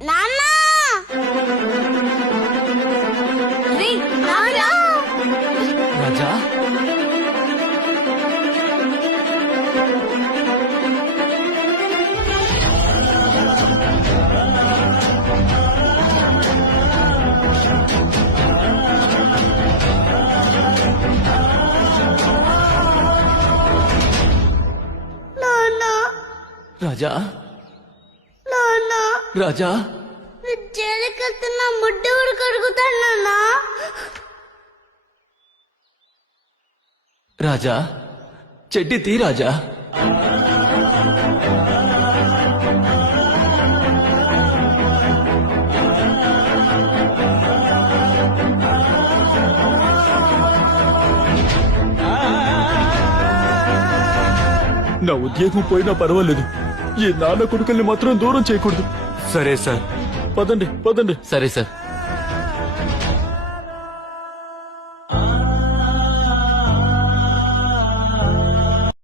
నాన్న రాజా రాజా రాజా జైలుకెళ్తున్నా ముడ్డు కూడా కడుగుతాను నాన్న. రాజా చెడ్డి తీ రాజా. నా ఉద్యోగం పోయినా పర్వాలేదు, ఈ నాన్న కొడుకుల్ని మాత్రం దూరం చేయకూడదు. సరే సార్. పదండి పదండి. సరే సార్.